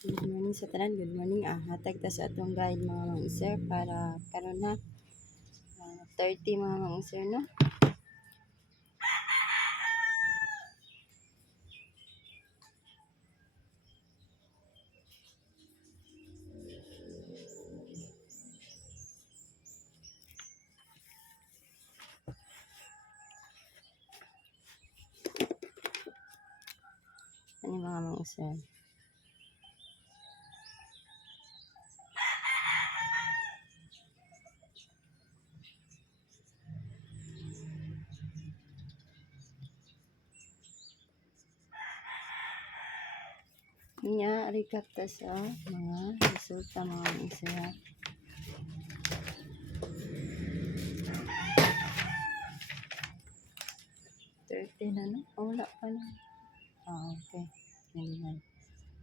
Good morning sa tanan, good morning. Hatag ta sa atong guide mga mang-sir para karon na 30 mga mang-sir no. Ano mga mang-sir? Nya recap ta sa mga resulta mga mang-sir. Na no? Oh, wala pa na. Okay. Ganyan.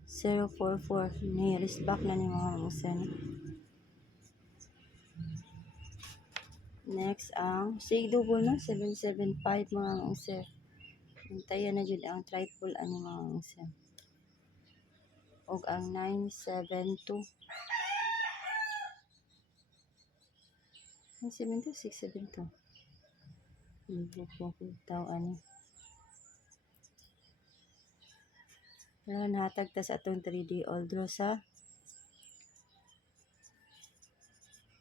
044. Ni-rest back na ni mga mang-sir. Next, ang sig double no? 775 mga mang-sir. Hintayan na dyan ang triple ani mga mang-sir. Og ang 972. 972, 672. Taw ani. Pero nahatag ta sa atong 3D all draw sa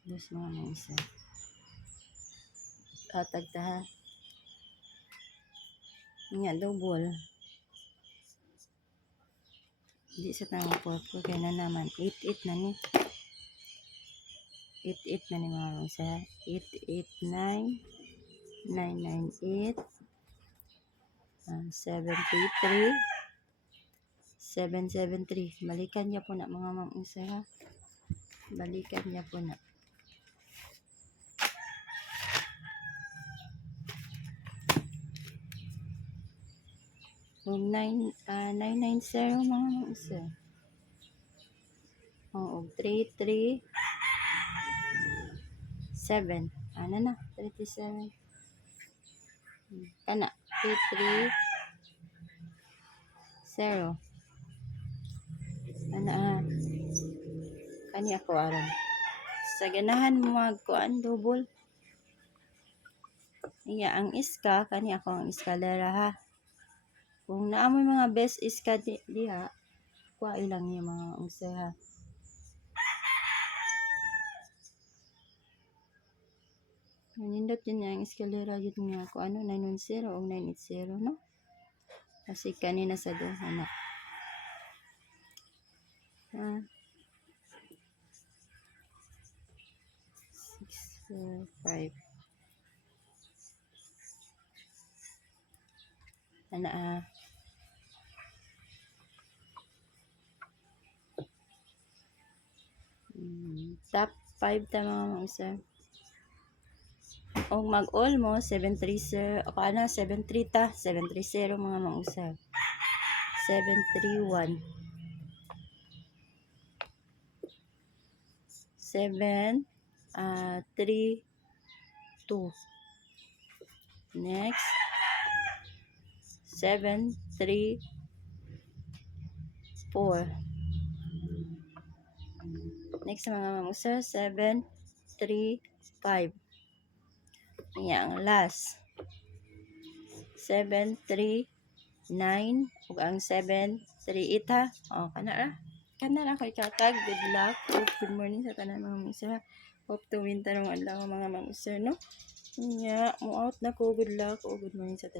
dos mga mang-sir. Hatag ta ha. Nga double. Hindi sa tanong purple kaya na naman 88 na ni. 88 na ni mga mang-sir. 889 998 733 773. Balikan niya po na mga mang-sir ha. Balikan niya po na. Kung 990 mga mang-sir. Oo, 337. Ano na? 37. Kana. 330. Ano kani ako aron. Sa ganahan mo magkuan double. Iya ang iska kani ako ang eskalera ha. Kung naamoy mga best iska diha, kuha ilang niya mga ungse ha. Nindot yun ang eskalera yun nga kung ano 910 o 980 no. Kasi kanina sa doha na. 6, 5. Top 5 ta mga mga-sir. O mag-all mo 730 o kana 73 ta 730 mga mga-sir. 731 732. Next 734. Next mga mga-sir 735. Yang last 739 ug ang 738 ha. O kana ra kay katag. Good luck. Good morning sa tanan mga mga-sir. Hope to win tarong adlaw mga mga-sir no. Nya mo out na ko. Good luck o good morning sa tanan.